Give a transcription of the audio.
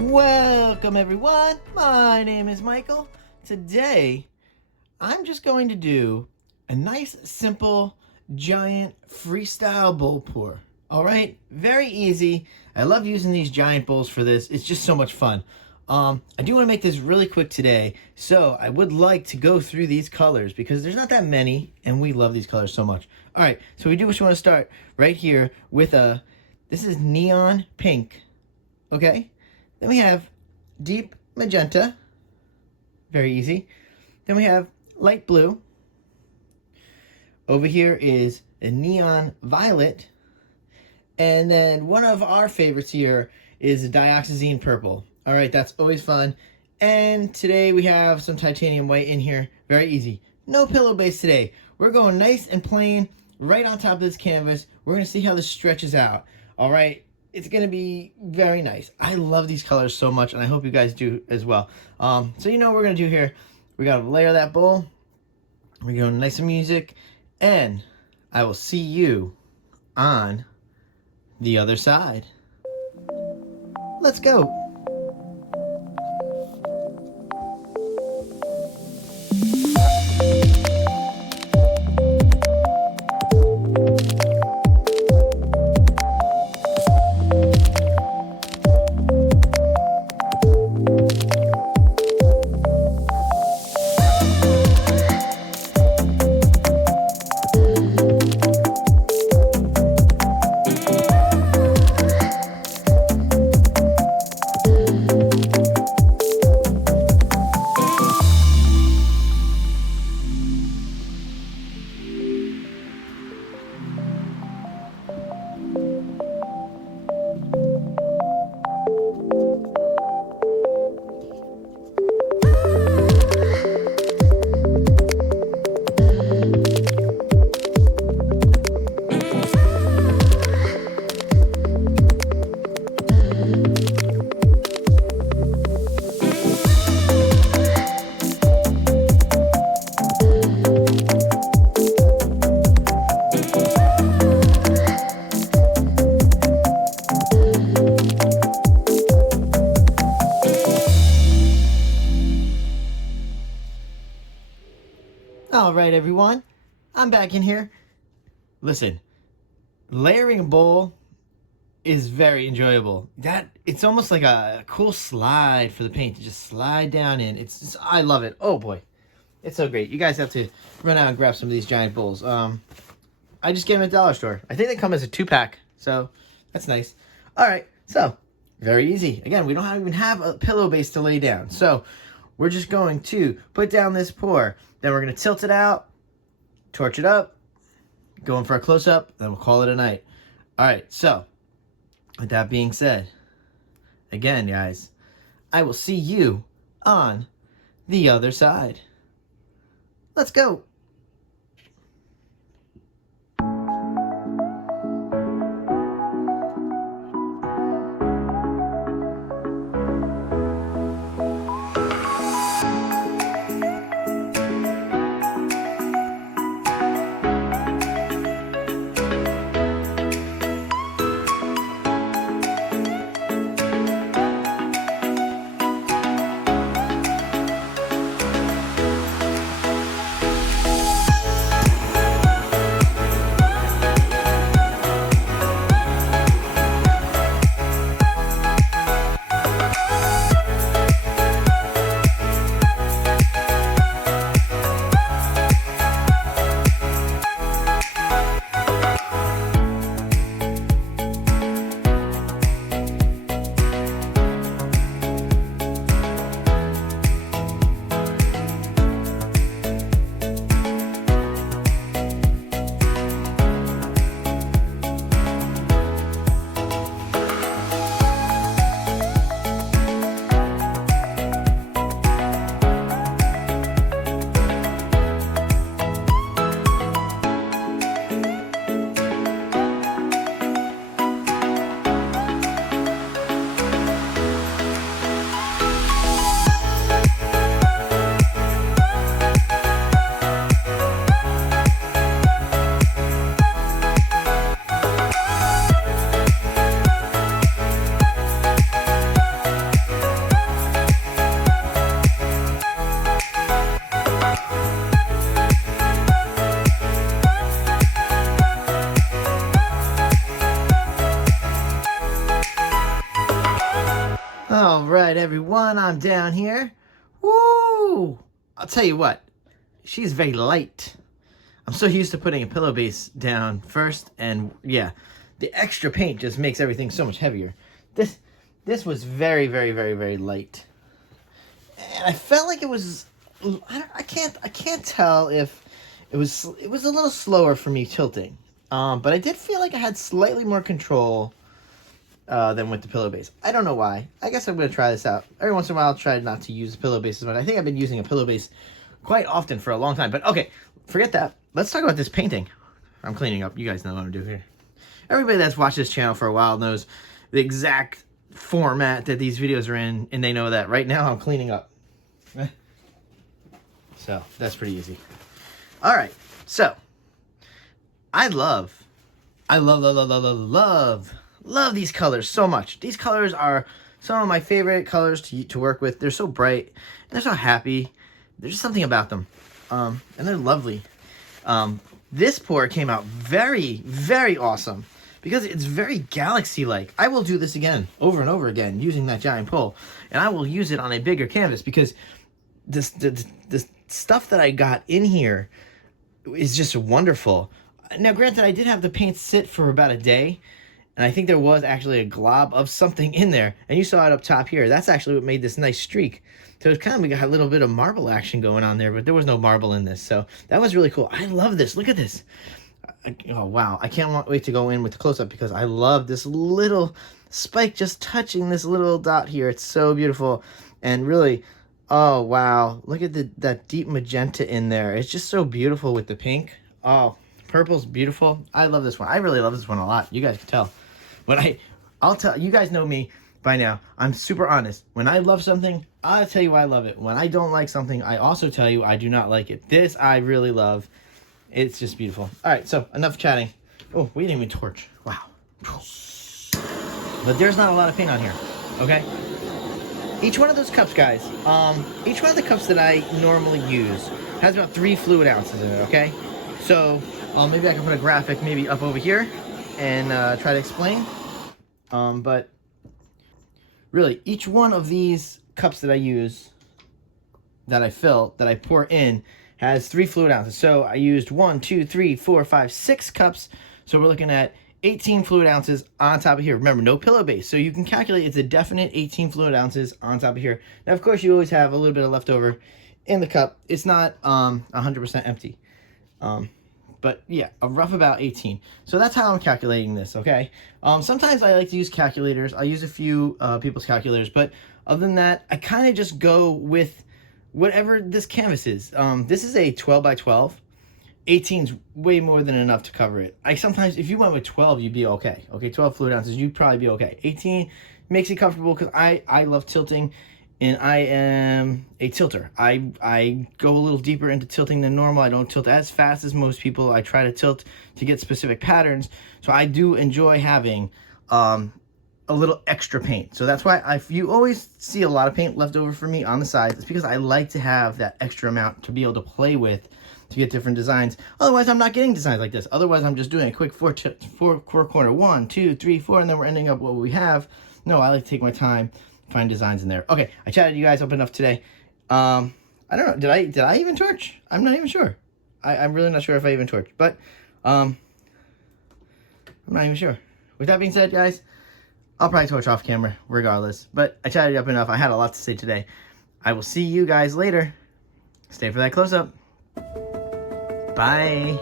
Welcome everyone, my name is Michael. Today, I'm just going to do a nice, simple, giant freestyle bowl pour. All right, very easy. I love using these giant bowls for this. It's just so much fun. I do want to make this really quick today, so I would like to go through these colors because there's not that many, and we love these colors so much. All right, so we do just want to start right here with this is neon pink, okay? Then we have deep magenta, very easy. Then we have light blue. Over here is a neon violet. And then one of our favorites here is a dioxazine purple. All right, that's always fun. And today we have some titanium white in here, very easy. No pillow base today. We're going nice and plain right on top of this canvas. We're gonna see how this stretches out, all right? It's gonna be very nice. I love these colors so much, and I hope you guys do as well. So you know what we're gonna do here. We gotta layer that bowl. We're going nice and music, and I will see you on the other side. Let's go. All right, everyone, I'm back in here. Listen, layering a bowl is very enjoyable. It's almost like a cool slide for the paint to just slide down in. I love it. Oh boy, it's so great. You guys have to run out and grab some of these giant bowls. I just gave them at the dollar store. I think they come as a 2-pack, so that's nice. All right, so very easy. Again, we don't even have a pillow base to lay down, so we're just going to put down this pour. Then we're going to tilt it out, torch it up, go in for a close-up, then we'll call it a night. All right, so with that being said, again, guys, I will see you on the other side. Let's go. All right, everyone, I'm down here. Woo! I'll tell you what, she's very light. I'm so used to putting a pillow base down first, and yeah, the extra paint just makes everything so much heavier. This was very, very, very, very light, and I felt like it was. I can't tell if it was a little slower for me tilting, but I did feel like I had slightly more control than with the pillow base. I don't know why. I guess I'm going to try this out. Every once in a while I'll try not to use pillow bases, but I think I've been using a pillow base quite often for a long time. But okay, forget that. Let's talk about this painting. I'm cleaning up. You guys know what I'm doing here. Everybody that's watched this channel for a while knows the exact format that these videos are in, and they know that right now I'm cleaning up. So that's pretty easy. All right, so I love these colors so much. These colors are some of my favorite colors to work with. They're so bright, and they're so happy. There's just something about them, and they're lovely. This pour came out very, very awesome because it's very galaxy-like. I will do this again, over and over again, using that giant pole, and I will use it on a bigger canvas because the stuff that I got in here is just wonderful. Now, granted, I did have the paint sit for about a day, and I think there was actually a glob of something in there, and you saw it up top here. That's actually what made this nice streak. So it's kind of, we got a little bit of marble action going on there, but there was no marble in this, so that was really cool. I love this. Look at this. Oh, wow. I can't wait to go in with the close-up because I love this little spike just touching this little dot here. It's so beautiful, and really, oh, wow. Look at that deep magenta in there. It's just so beautiful with the pink. Oh, purple's beautiful. I love this one. I really love this one a lot. You guys can tell. But I'll tell you guys know me by now. I'm super honest. When I love something, I'll tell you why I love it. When I don't like something, I also tell you I do not like it. This I really love. It's just beautiful. All right, so enough chatting. Oh, we didn't even torch. Wow. But there's not a lot of paint on here, okay? Each one of those cups, guys, each one of the cups that I normally use has about 3 fluid ounces in it, okay? So maybe I can put a graphic maybe up over here and try to explain. But really, each one of these cups that I use, that I fill, that I pour in, has 3 fluid ounces. So I used 1, 2, 3, 4, 5, 6 cups. So we're looking at 18 fluid ounces on top of here. Remember, no pillow base. So you can calculate it's a definite 18 fluid ounces on top of here. Now, of course, you always have a little bit of leftover in the cup. It's not 100% empty. But yeah, a rough about 18. So that's how I'm calculating this, okay? Sometimes I like to use calculators. I use a few people's calculators, but other than that, I kind of just go with whatever this canvas is. This is a 12 by 12. 18's way more than enough to cover it. Sometimes, if you went with 12, you'd be okay. Okay, 12 fluid ounces, you'd probably be okay. 18 makes it comfortable because I love tilting, and I am a tilter. I go a little deeper into tilting than normal. I don't tilt as fast as most people. I try to tilt to get specific patterns. So I do enjoy having a little extra paint. So that's why you always see a lot of paint left over for me on the sides. It's because I like to have that extra amount to be able to play with to get different designs. Otherwise, I'm not getting designs like this. Otherwise, I'm just doing a quick four corner, 1, 2, 3, 4, and then we're ending up what we have. No, I like to take my time, find designs in there. Okay, I chatted you guys up enough today. I don't know, did I even torch? I'm not even sure. I'm really not sure if I even torched, but I'm not even sure. With that being said, guys, I'll probably torch off camera regardless, but I chatted up enough. I had a lot to say today. I will see you guys later. Stay for that close-up. Bye.